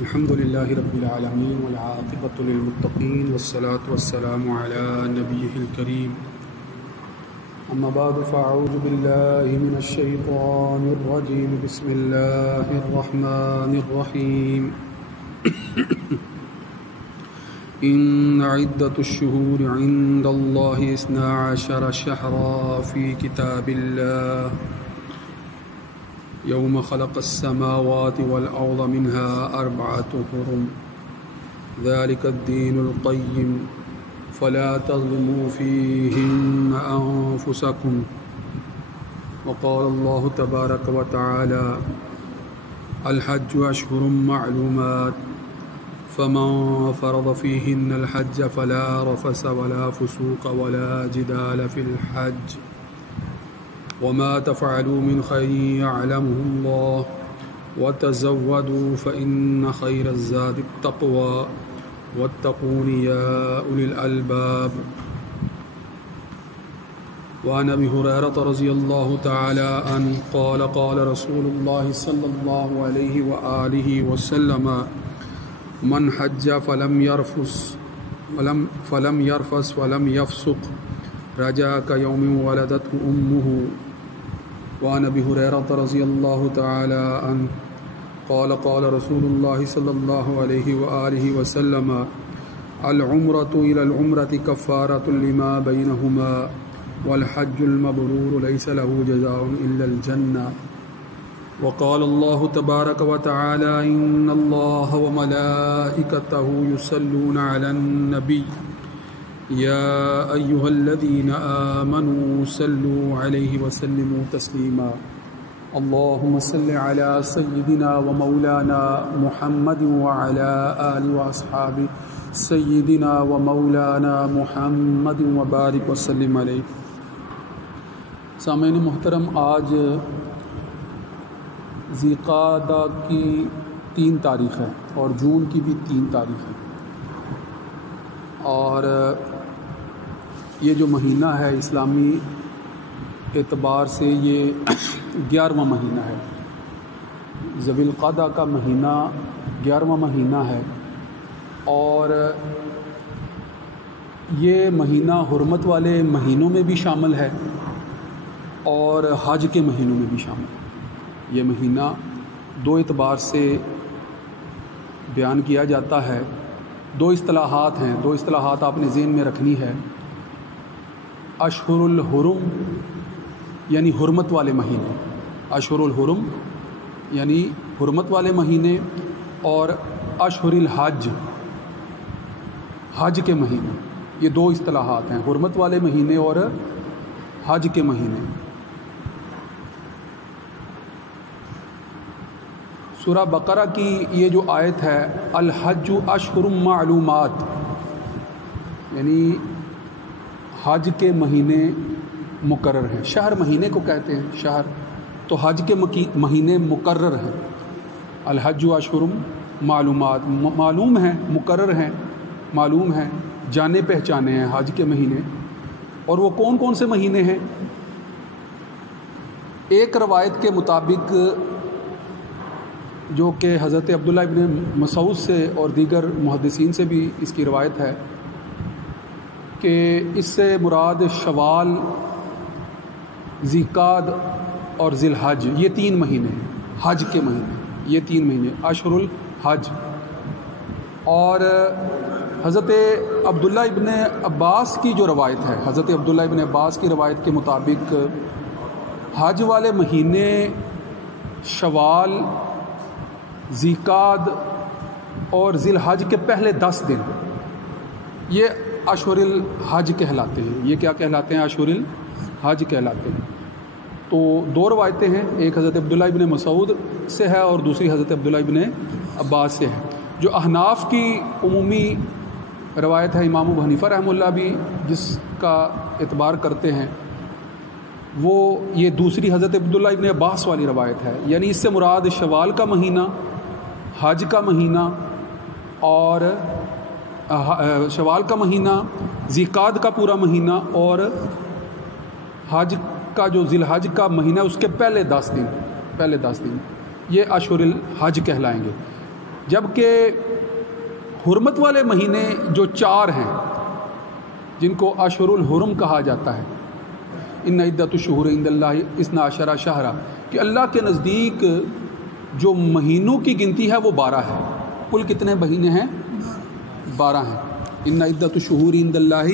الحمد لله رب العالمين والعاقبة للمتقين والصلاة والسلام على نبيه الكريم أما بعد فأعوذ بالله من الشيطان الرجيم بسم الله الرحمن الرحيم إن عدة الشهور عند الله 12 شهرا في كتاب الله يوم خلق السماوات والأرض منها 4 حرم ذلك الدين القيم فلا تظلموا فيهن أنفسكم وقال الله تبارك وتعالى الحج أشهر معلومات فمن فرض فيهن الحج فلا رفث ولا فسوق ولا جدال في الحج وما تفعلوا من خير يعلمه الله وتزودوا فإن خير الزاد التقوى واتقون يا أولي الألباب. وعن أبي هريرة رضي الله تعالى عنه قال قال رسول الله صلى الله عليه وآله وسلم من حج فلم يرفث ولم يفسق رجع كيوم ولدته أمه. وعن أبي هريرة رضي الله تعالى عنه قال قال رسول الله صلى الله عليه وآله وسلم العمرة إلى العمرة كفارة لما بينهما والحج المبرور ليس له جزاء إلا الجنة. وقال الله تبارك وتعالى إن الله وملائكته يصلون على النبي يا أيها الذين آمنوا صلوا عليه وسلموا تسليما. اللهم صل على سيدنا ومولانا محمد وعلى آله وأصحابه سيدنا ومولانا محمد وبارك وسلم علیہ. سامعین محترم، آج ذی القعدہ کی 3 تاریخ ہے اور جون کی بھی 3 تاریخ ہے، اور یہ جو مہینہ ہے اسلامی اعتبار سے یہ 11واں مہینہ ہے. ذی القعدہ کا مہینہ 11واں مہینہ ہے، اور یہ مہینہ حرمت والے مہینوں میں بھی شامل ہے اور حج کے مہینوں میں بھی شامل ہے. یہ مہینہ 2 اعتبار سے بیان کیا جاتا ہے. 2 اصطلاحات ہیں، 2 اصطلاحات آپ نے ذہن میں رکھنی ہے. اشہر الحرم یعنی حرمت والے مہینے، اشہر الحرم یعنی حرمت والے مہینے، اور اشہر الحج حج کے مہینے. یہ 2 اصطلاحات ہیں، حرمت والے مہینے اور حج کے مہینے. سورہ بقرہ کی یہ جو آیت ہے الحج اشہر معلومات، یعنی حج کے مہینے مقرر ہیں. شہر مہینے کو کہتے ہیں، شہر تو حج کے مہینے مقرر ہیں. الحج اشہر معلومات، معلوم ہیں، مقرر ہیں، معلوم ہیں، جانے پہچانے ہیں حج کے مہینے. اور وہ کون کون سے مہینے ہیں؟ ایک روایت کے مطابق جو کہ حضرت عبداللہ ابن مسعود سے اور دیگر محدثین سے بھی اس کی روایت ہے کہ اس سے مراد شوال، ذی القعدہ اور ذی الحج، یہ 3 مہینے ہیں حج کے مہینے. یہ 3 مہینے اشہر الحج. اور حضرت عبداللہ ابن عباس کی جو روایت ہے، حضرت عبداللہ ابن عباس کی روایت کے مطابق حج والے مہینے شوال، ذی القعدہ اور ذی الحج کے پہلے 10 دن یہ اشہر الحج کہلاتے ہیں. یہ کیا کہلاتے ہیں؟ اشہر الحج کہلاتے ہیں. تو 2 روایتیں ہیں، ایک حضرت عبداللہ ابن مسعود سے ہے اور دوسری حضرت عبداللہ ابن عباس سے ہے. جو احناف کی عمومی روایت ہے، امام ابو حنیفہ رحمہ اللہ بھی جس کا اعتبار کرتے ہیں، وہ یہ دوسری حضرت عبداللہ ابن عباس والی روایت ہے. یعنی اس سے مراد شوال کا مہینہ، حج کا مہینہ، اور شوال کا مہینہ، ذی القعدہ کا پورا مہینہ، اور حج کا جو ذی الحج کا مہینہ اس کے پہلے 10 دن یہ اشہر الحج کہلائیں گے. جبکہ حرمت والے مہینے جو 4 ہیں جن کو اشہر الحرم کہا جاتا ہے، ان عدۃ الشہور عند اللہ 12 شہرا، کہ اللہ کے نزدیک جو مہینوں کی گنتی ہے وہ 12 ہے۔ کل کتنے مہینے ہیں؟ 12 ہیں۔ ان عدۃ الشہور عند اللہ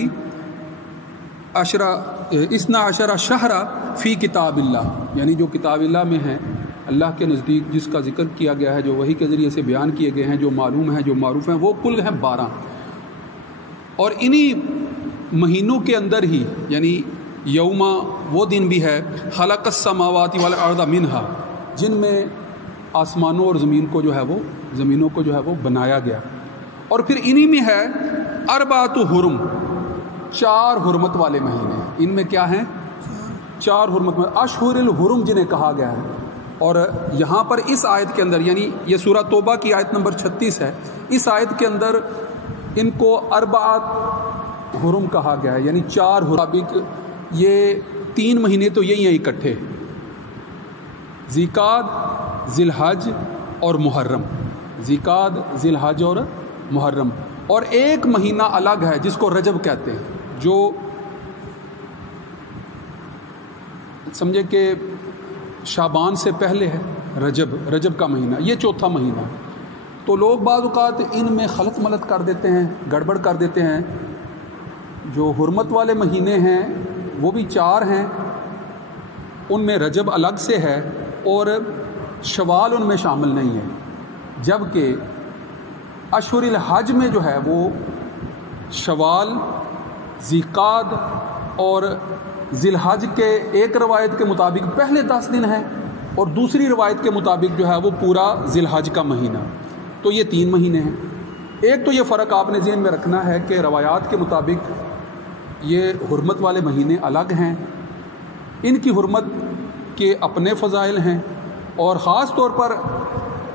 12 شہرا فی کتاب اللہ، یعنی جو کتاب اللہ میں ہیں، اللہ کے نزدیک جس کا ذکر کیا گیا ہے، جو وحی کے ذریعے سے بیان کیے گئے ہیں، جو معلوم ہیں، جو معروف ہیں، وہ کل ہیں 12۔ اور انہی مہینوں کے اندر ہی یعنی یوم وہ دن بھی ہے خلق السماوات والارض منہا، جن میں آسمانوں اور زمینوں کو جو ہے وہ بنایا گیا۔ اور پھر انہی میں ہے 4 حرم، 4 حرمت والے مہینے۔ ان میں کیا ہیں؟ 4 حرمت والے اشہر الحرم جنہیں کہا گیا ہے۔ اور یہاں پر اس آیت کے اندر، یعنی یہ سورہ توبہ کی آیت نمبر 36 ہے، اس آیت کے اندر ان کو 4 حرم کہا گیا ہے، یعنی 4 حرم۔ یہ 3 مہینے تو یہی ہیں اکٹھے، ذیقعد، ذی الحج اور محرم، ذیقعد، ذی الحج اور محرم۔ اور ایک مہینہ الگ ہے جس کو رجب کہتے ہیں، جو سمجھے کہ شعبان سے پہلے ہے، رجب کا مہینہ، یہ 4تھا مہینہ۔ تو لوگ بعض اوقات ان میں خلط ملط کر دیتے ہیں، گڑبڑ کر دیتے ہیں۔ جو حرمت والے مہینے ہیں وہ بھی 4 ہیں، ان میں رجب الگ سے ہے اور شوال ان میں شامل نہیں ہے، جبکہ اشہر الحج میں جو ہے وہ شوال، ذیقعد اور ذی الحج کے ایک روایت کے مطابق پہلے 10 دن ہیں، اور دوسری روایت کے مطابق جو ہے وہ پورا ذی الحج کا مہینہ۔ تو یہ 3 مہینے ہیں۔ ایک تو یہ فرق آپ نے ذہن میں رکھنا ہے کہ روایات کے مطابق یہ حرمت والے مہینے الگ ہیں، ان کی حرمت کے اپنے فضائل ہیں، اور خاص طور پر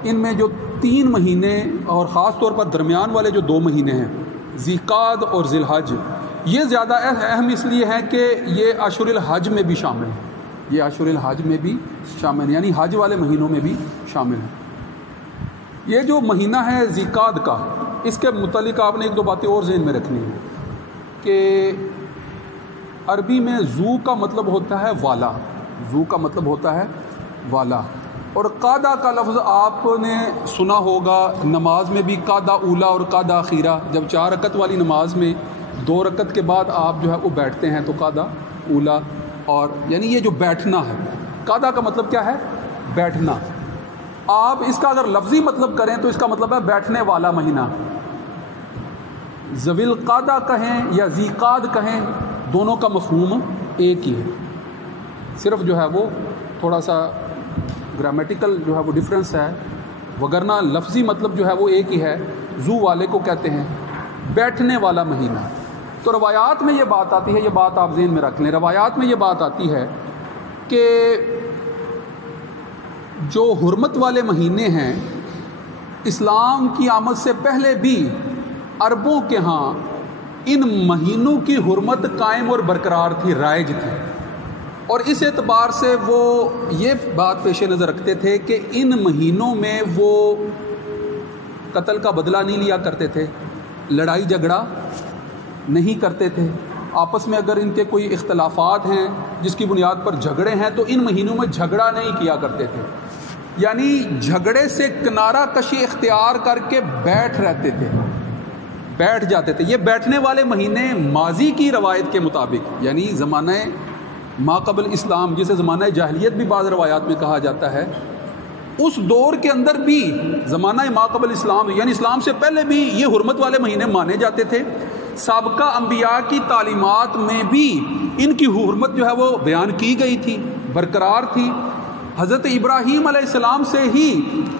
ان میں جو 3 مہینے اور خاص طور پر درمیان والے جو 2 مہینے ہیں، ذیقعد اور ذی الحج، یہ زیادہ اہم اس لیے ہے کہ یہ اشہر الحج میں بھی شامل ہیں، یہ اشہر الحج میں بھی شامل ہیں، یعنی حج والے مہینوں میں بھی شامل ہیں۔ یہ جو مہینہ ہے ذیقعد کا، اس کے متعلق آپ نے 1-2 باتیں اور ذہن میں رکھنی ہیں کہ عربی میں ذو کا مطلب ہوتا ہے والا، ذو کا مطلب ہوتا ہے والا، اور قادہ کا لفظ آپ نے سنا ہوگا نماز میں بھی، قادہ اولا اور قادہ اخیرہ۔ جب 4 رکعت والی نماز میں 2 رکعت کے بعد آپ جو ہے وہ بیٹھتے ہیں تو قادہ اولا، اور یعنی یہ جو بیٹھنا ہے، قادہ کا مطلب کیا ہے؟ بیٹھنا۔ آپ اس کا اگر لفظی مطلب کریں تو اس کا مطلب ہے بیٹھنے والا مہینہ۔ ذوی القعدہ کہیں یا ذیقعد کہیں، دونوں کا مفہوم ایک ہی ہے، صرف جو ہے وہ تھوڑا سا گرامیٹیکل جو ہے وہ ڈفرینس ہے، وگرنہ لفظی مطلب جو ہے وہ ایک ہی ہے۔ ذو والے کو کہتے ہیں بیٹھنے والا مہینہ۔ تو روایات میں یہ بات آتی ہے، یہ بات آپ ذہن میں رکھ لیں، روایات میں یہ بات آتی ہے کہ جو حرمت والے مہینے ہیں، اسلام کی آمد سے پہلے بھی عربوں کے ہاں ان مہینوں کی حرمت قائم اور برقرار تھی، رائج تھی، اور اس اعتبار سے وہ یہ بات پیش نظر رکھتے تھے کہ ان مہینوں میں وہ قتل کا بدلہ نہیں لیا کرتے تھے، لڑائی جھگڑا نہیں کرتے تھے، آپس میں اگر ان کے کوئی اختلافات ہیں جس کی بنیاد پر جھگڑے ہیں تو ان مہینوں میں جھگڑا نہیں کیا کرتے تھے، یعنی جھگڑے سے کنارہ کشی اختیار کر کے بیٹھ رہتے تھے، بیٹھ جاتے تھے۔ یہ بیٹھنے والے مہینے ماضی کی روایت کے مطابق، یعنی زمانہ ما قبل اسلام، جسے زمانہ جاہلیت بھی بعض روایات میں کہا جاتا ہے، اس دور کے اندر بھی زمانہ ما قبل اسلام یعنی اسلام سے پہلے بھی یہ حرمت والے مہینے مانے جاتے تھے۔ سابقہ انبیاء کی تعلیمات میں بھی ان کی حرمت جو ہے وہ بیان کی گئی تھی، برقرار تھی۔ حضرت ابراہیم علیہ السلام سے ہی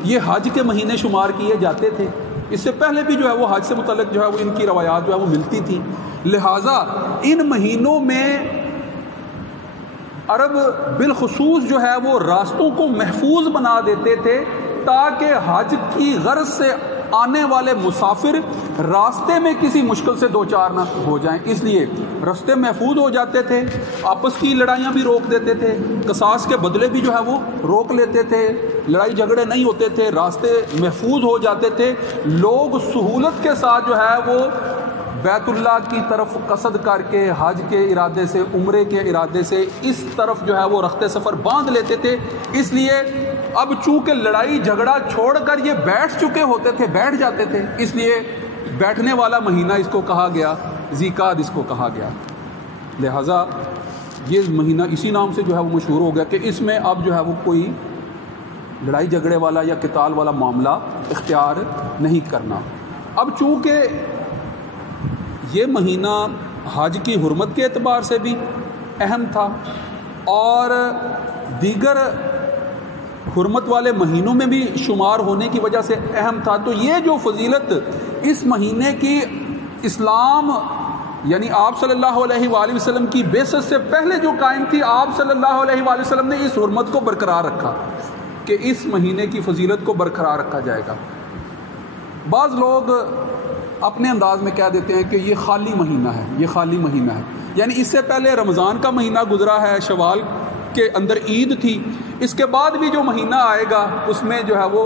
یہ حج کے مہینے شمار کیے جاتے تھے، اس سے پہلے بھی جو ہے وہ حج سے متعلق جو ہے وہ ان کی روایات جو ہے وہ ملتی تھی۔ لہٰذا ان مہینوں میں عرب بالخصوص جو ہے وہ راستوں کو محفوظ بنا دیتے تھے تاکہ حج کی غرض سے آنے والے مسافر راستے میں کسی مشکل سے دو چار نہ ہو جائیں، اس لیے راستے محفوظ ہو جاتے تھے، آپس کی لڑائیاں بھی روک دیتے تھے، قصاص کے بدلے بھی جو ہے وہ روک لیتے تھے، لڑائی جھگڑے نہیں ہوتے تھے، راستے محفوظ ہو جاتے تھے، لوگ سہولت کے ساتھ جو ہے وہ بیت اللہ کی طرف قصد کر کے حج کے ارادے سے، عمرے کے ارادے سے اس طرف جو ہے وہ رخت سفر باندھ لیتے تھے۔ اس لیے اب چونکہ لڑائی جھگڑا چھوڑ کر یہ بیٹھ چکے ہوتے تھے، بیٹھ جاتے تھے، اس لیے بیٹھنے والا مہینہ اس کو کہا گیا، ذیقعد اس کو کہا گیا۔ لہٰذا یہ مہینہ اسی نام سے جو ہے وہ مشہور ہو گیا کہ اس میں اب جو ہے وہ کوئی لڑائی جھگڑے والا یا قتال والا معاملہ اختیار نہیں کرنا۔ اب چونکہ یہ مہینہ حج کی حرمت کے اعتبار سے بھی اہم تھا اور دیگر حرمت والے مہینوں میں بھی شمار ہونے کی وجہ سے اہم تھا، تو یہ جو فضیلت اس مہینے کی اسلام یعنی آپ صلی اللہ علیہ وآلہ وسلم کی بعثت سے پہلے جو قائم تھی، آپ صلی اللہ علیہ وآلہ وسلم نے اس حرمت کو برقرار رکھا کہ اس مہینے کی فضیلت کو برقرار رکھا جائے گا۔ بعض لوگ اپنے انداز میں کہہ دیتے ہیں کہ یہ خالی مہینہ ہے، یہ خالی مہینہ ہے، یعنی اس سے پہلے رمضان کا مہینہ گزرا ہے، شوال کے اندر عید تھی، اس کے بعد بھی جو مہینہ آئے گا اس میں جو ہے وہ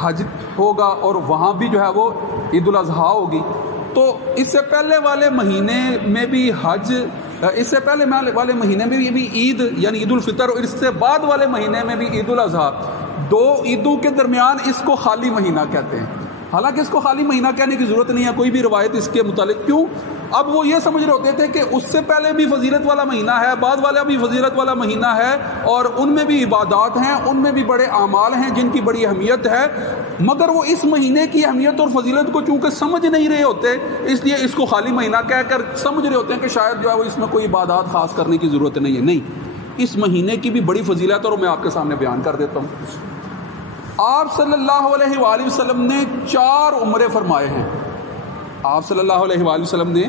حج ہوگا اور وہاں بھی جو ہے وہ عید الاضحیٰ ہوگی، تو اس سے پہلے والے مہینے میں بھی حج، اس سے پہلے والے مہینے میں بھی عید یعنی عید الفطر، اور اس سے بعد والے مہینے میں بھی عید الاضحیٰ، دو عیدوں کے درمیان اس کو خالی مہینہ کہتے ہیں۔ حالانکہ اس کو خالی مہینہ کہنے کی ضرورت نہیں ہے، کوئی بھی روایت اس کے متعلق کیوں؟ اب وہ یہ سمجھ رہے ہوتے تھے کہ اس سے پہلے بھی فضیلت والا مہینہ ہے، بعد والا بھی فضیلت والا مہینہ ہے، اور ان میں بھی عبادات ہیں، ان میں بھی بڑے اعمال ہیں جن کی بڑی اہمیت ہے، مگر وہ اس مہینے کی اہمیت اور فضیلت کو چونکہ سمجھ نہیں رہے ہوتے، اس لیے اس کو خالی مہینہ کہہ کر سمجھ رہے ہوتے ہیں کہ شاید جو ہے وہ اس میں کوئی عبادات خاص کرنے کی ضرورت نہیں ہے۔ نہیں، اس مہینے کی بھی بڑی فضیلت اور میں آپ کے سامنے بیان کر دیتا ہوں۔ آپ صلی اللہ علیہ وآلہ وسلم نے 4 عمرے فرمائے ہیں، آپ صلی اللہ علیہ وآلہ وسلم نے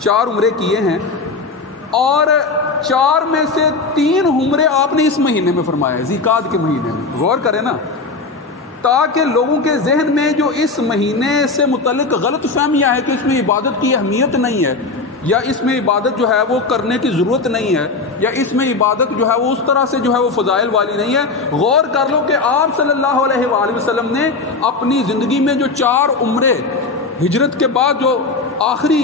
4 عمرے کیے ہیں، اور 4 میں سے 3 عمرے آپ نے اس مہینے میں فرمائے ہیں، ذیقعد کے مہینے میں۔ غور کریں نا، تاکہ لوگوں کے ذہن میں جو اس مہینے سے متعلق غلط فہمیاں ہے کہ اس میں عبادت کی اہمیت نہیں ہے، یا اس میں عبادت جو ہے وہ کرنے کی ضرورت نہیں ہے، یا اس میں عبادت جو ہے وہ اس طرح سے جو ہے وہ فضائل والی نہیں ہے، غور کر لو کہ آپ صلی اللہ علیہ وآلہ وسلم نے اپنی زندگی میں جو 4 عمرے ہجرت کے بعد جو آخری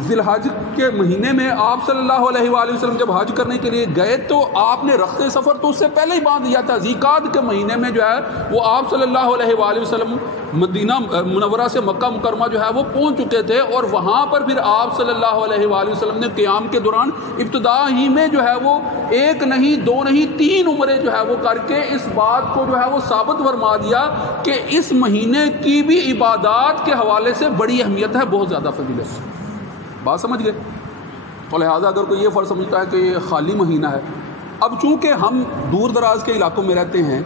ذی الحج کے مہینے میں آپ صلی اللہ علیہ وآلہ وسلم جب حج کرنے کے لیے گئے تو آپ نے رخت سفر تو اس سے پہلے ہی باندھ دیا تھا، ذیقعد کے مہینے میں جو ہے وہ آپ صلی اللہ علیہ وآلہ وسلم مدینہ منورہ سے مکہ مکرمہ جو ہے وہ پہنچ چکے تھے، اور وہاں پر پھر آپ صلی اللہ علیہ وآلہ وسلم نے قیام کے دوران ابتدا ہی میں جو ہے وہ 1 نہیں 2 نہیں 3 عمرے جو ہے وہ کر کے اس بات کو جو ہے وہ ثابت فرما دیا کہ اس مہینے کی بھی عبادات کے حوالے سے بڑی اہمیت ہے، بہت زیادہ فضیلت۔ بات سمجھ گئے؟ تو لہٰذا اگر کوئی یہ فرض سمجھتا ہے کہ یہ خالی مہینہ ہے، اب چونکہ ہم دور دراز کے علاقوں میں رہتے ہیں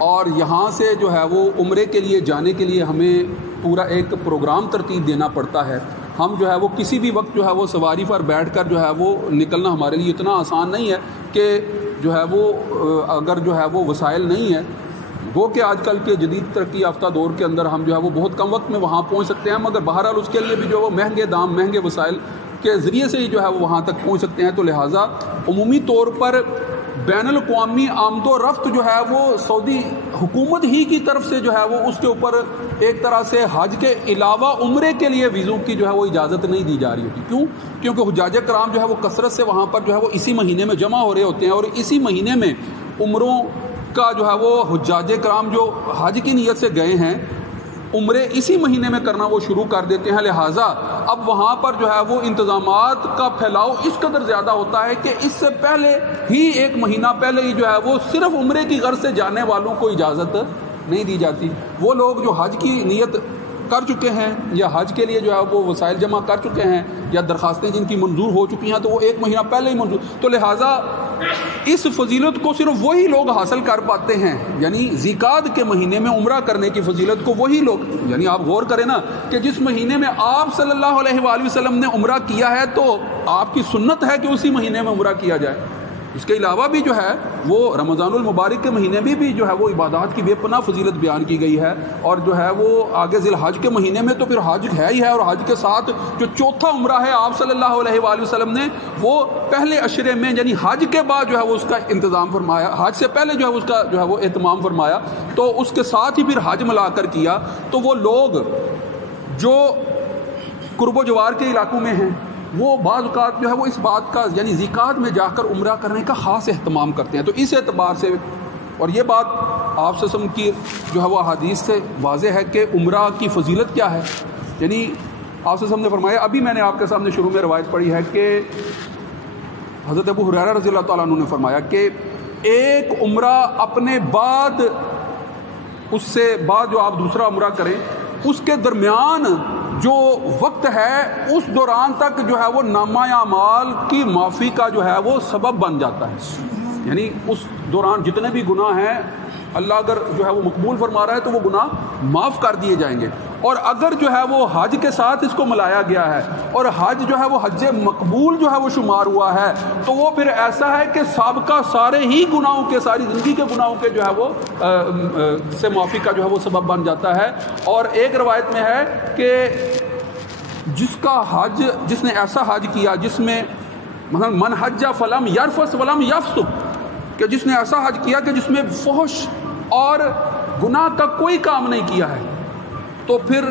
اور یہاں سے جو ہے وہ عمرے کے لیے جانے کے لیے ہمیں پورا ایک پروگرام ترتیب دینا پڑتا ہے، ہم جو ہے وہ کسی بھی وقت جو ہے وہ سواری پر بیٹھ کر جو ہے وہ نکلنا ہمارے لیے اتنا آسان نہیں ہے کہ جو ہے وہ اگر جو ہے وہ وسائل نہیں ہے، وہ کہ آج کل کے جدید ترقی یافتہ دور کے اندر ہم جو ہے وہ بہت کم وقت میں وہاں پہنچ سکتے ہیں، مگر بہرحال اس کے لیے بھی جو وہ مہنگے دام مہنگے وسائل کے ذریعے سے ہی جو ہے وہ وہاں تک پہنچ سکتے ہیں، تو لہٰذا عمومی طور پر بین الاقوامی آمد و رفت جو ہے وہ سعودی حکومت ہی کی طرف سے جو ہے وہ اس کے اوپر ایک طرح سے حج کے علاوہ عمرے کے لیے ویزوں کی جو ہے وہ اجازت نہیں دی جا رہی ہوتی۔ کیوں؟ کیونکہ حجاج کرام جو ہے وہ کثرت سے وہاں پر جو ہے وہ اسی مہینے میں جمع ہو رہے ہوتے ہیں، اور اسی مہینے میں عمروں کا جو ہے وہ حجاج کرام جو حج کی نیت سے گئے ہیں عمرے اسی مہینے میں کرنا وہ شروع کر دیتے ہیں، لہٰذا اب وہاں پر جو ہے وہ انتظامات کا پھیلاؤ اس قدر زیادہ ہوتا ہے کہ اس سے پہلے ہی 1 مہینہ پہلے ہی جو ہے وہ صرف عمرے کی غرض سے جانے والوں کو اجازت نہیں دی جاتی۔ وہ لوگ جو حج کی نیت کر چکے ہیں یا حج کے لیے جو ہے وہ وسائل جمع کر چکے ہیں یا درخواستیں جن کی منظور ہو چکی ہیں تو وہ 1 مہینہ پہلے ہی منظور، تو لہٰذا اس فضیلت کو صرف وہی لوگ حاصل کر پاتے ہیں، یعنی ذیقعد کے مہینے میں عمرہ کرنے کی فضیلت کو وہی لوگ، یعنی آپ غور کریں نا کہ جس مہینے میں آپ صلی اللہ علیہ وآلہ وسلم نے عمرہ کیا ہے تو آپ کی سنت ہے کہ اسی مہینے میں عمرہ کیا جائے، اس کے علاوہ بھی جو ہے وہ رمضان المبارک کے مہینے میں بھی جو ہے وہ عبادات کی بے پناہ فضیلت بیان کی گئی ہے، اور جو ہے وہ آگے ذی الحج کے مہینے میں تو پھر حج ہے ہی ہے، اور حج کے ساتھ جو چوتھا عمرہ ہے آپ صلی اللہ علیہ وآلہ وسلم نے وہ پہلے عشرے میں یعنی حج کے بعد جو ہے وہ اس کا انتظام فرمایا، حج سے پہلے جو ہے اس کا جو ہے وہ اہتمام فرمایا، تو اس کے ساتھ ہی پھر حج ملا کر کیا۔ تو وہ لوگ جو قرب و جوار کے علاقوں میں ہیں وہ بعض اوقات جو ہے وہ اس بات کا یعنی ذیقات میں جا کر عمرہ کرنے کا خاص اہتمام کرتے ہیں۔ تو اس اعتبار سے، اور یہ بات آپ سے سم کی جو ہے وہ حدیث سے واضح ہے کہ عمرہ کی فضیلت کیا ہے، یعنی آپ سے سم نے فرمایا، ابھی میں نے آپ کے سامنے شروع میں روایت پڑھی ہے کہ حضرت ابو ہریرہ رضی اللہ تعالیٰ عنہ نے فرمایا کہ ایک عمرہ اپنے بعد، اس سے بعد جو آپ دوسرا عمرہ کریں اس کے درمیان جو وقت ہے اس دوران تک جو ہے وہ نامہ اعمال کی معافی کا جو ہے وہ سبب بن جاتا ہے، یعنی اس دوران جتنے بھی گناہ ہیں اللہ اگر جو ہے وہ مقبول فرما رہا ہے تو وہ گناہ معاف کر دیے جائیں گے، اور اگر جو ہے وہ حج کے ساتھ اس کو ملایا گیا ہے اور حج جو ہے وہ حج مقبول جو ہے وہ شمار ہوا ہے تو وہ پھر ایسا ہے کہ سابقہ سارے ہی گناہوں کے، ساری زندگی کے گناہوں کے جو ہے وہ سے معافی کا جو ہے وہ سبب بن جاتا ہے۔ اور ایک روایت میں ہے کہ جس کا حج، جس نے ایسا حج کیا جس میں مثلا من حج فلم یرفث ولم یفسق، کہ جس نے ایسا حج کیا کہ جس میں فحش اور گناہ کا کوئی کام نہیں کیا ہے، تو پھر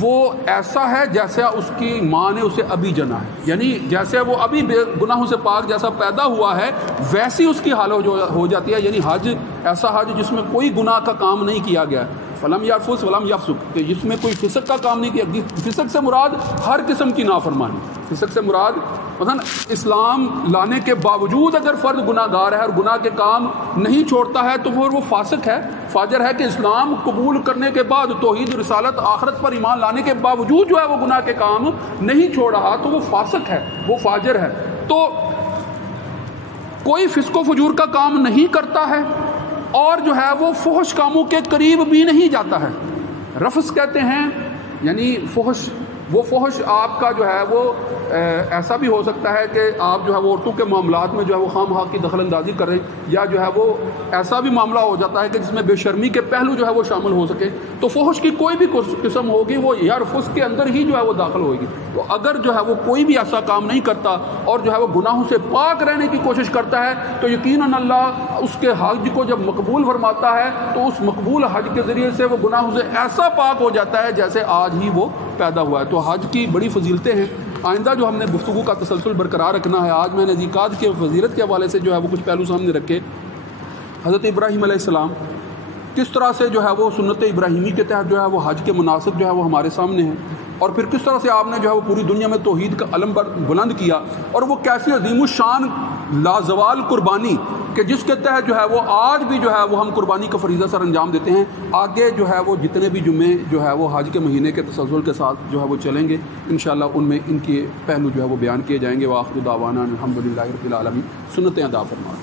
وہ ایسا ہے جیسے اس کی ماں نے اسے ابھی جنا ہے، یعنی جیسے وہ ابھی بے گناہوں سے پاک جیسا پیدا ہوا ہے ویسی اس کی حالت ہو جاتی ہے، یعنی حج ایسا حج جس میں کوئی گناہ کا کام نہیں کیا گیا، فلم یرفث ولم یفسق، کہ جس میں کوئی فسق کا کام نہیں کیا۔ فسق سے مراد ہر قسم کی نافرمانی، فسق سے مراد مثلا اسلام لانے کے باوجود اگر فرد گناہ گار ہے اور گناہ کے کام نہیں چھوڑتا ہے تو وہ فاسق ہے، فاجر ہے، کہ اسلام قبول کرنے کے بعد توحید رسالت آخرت پر ایمان لانے کے باوجود جو ہے وہ گناہ کے کام نہیں چھوڑ رہا تو وہ فاسق ہے، وہ فاجر ہے۔ تو کوئی فسق و فجور کا کام نہیں کرتا ہے اور جو ہے وہ فحش کاموں کے قریب بھی نہیں جاتا ہے۔ رفث کہتے ہیں یعنی فحش، وہ فحش آپ کا جو ہے وہ ایسا بھی ہو سکتا ہے کہ آپ جو ہے وہ عورتوں کے معاملات میں جو ہے وہ خواہ مخواہ کی دخل اندازی کریں، یا جو ہے وہ ایسا بھی معاملہ ہو جاتا ہے کہ جس میں بے شرمی کے پہلو جو ہے وہ شامل ہو سکے، تو فحش کی کوئی بھی قسم ہوگی وہ یرفث کے اندر ہی جو ہے وہ داخل ہوگی۔ تو اگر جو ہے وہ کوئی بھی ایسا کام نہیں کرتا اور جو ہے وہ گناہوں سے پاک رہنے کی کوشش کرتا ہے تو یقیناً اللہ اس کے حج کو جب مقبول فرماتا ہے تو اس مقبول حج کے ذریعے سے وہ گناہوں سے ایسا پاک ہو جاتا ہے جیسے آج ہی وہ پیدا ہوا ہے۔ تو حج کی بڑی فضیلتیں ہیں، آئندہ جو ہم نے گفتگو کا تسلسل برقرار رکھنا ہے۔ آج میں نے ذیقات کی فضیلت کے حوالے سے جو ہے وہ کچھ پہلو سامنے رکھے، حضرت ابراہیم علیہ السلام کس طرح سے جو ہے وہ سنت ابراہیمی کے تحت جو ہے وہ حج کے مناسب جو ہے وہ ہمارے سامنے ہیں، اور پھر کس طرح سے آپ نے جو ہے وہ پوری دنیا میں توحید کا علم بلند کیا، اور وہ کیسی عظیم الشان لازوال قربانی کہ جس کے تحت جو ہے وہ آج بھی جو ہے وہ ہم قربانی کا فریضہ سر انجام دیتے ہیں۔ آگے جو ہے وہ جتنے بھی جمعے جو ہے وہ حج کے مہینے کے تسلسل کے ساتھ جو ہے وہ چلیں گے انشاءاللہ، ان میں ان کے پہلو جو ہے وہ بیان کیے جائیں گے۔ وآخر دعوانا الحمدللہ رب العالمین، سنتیں ادا فرمائیں۔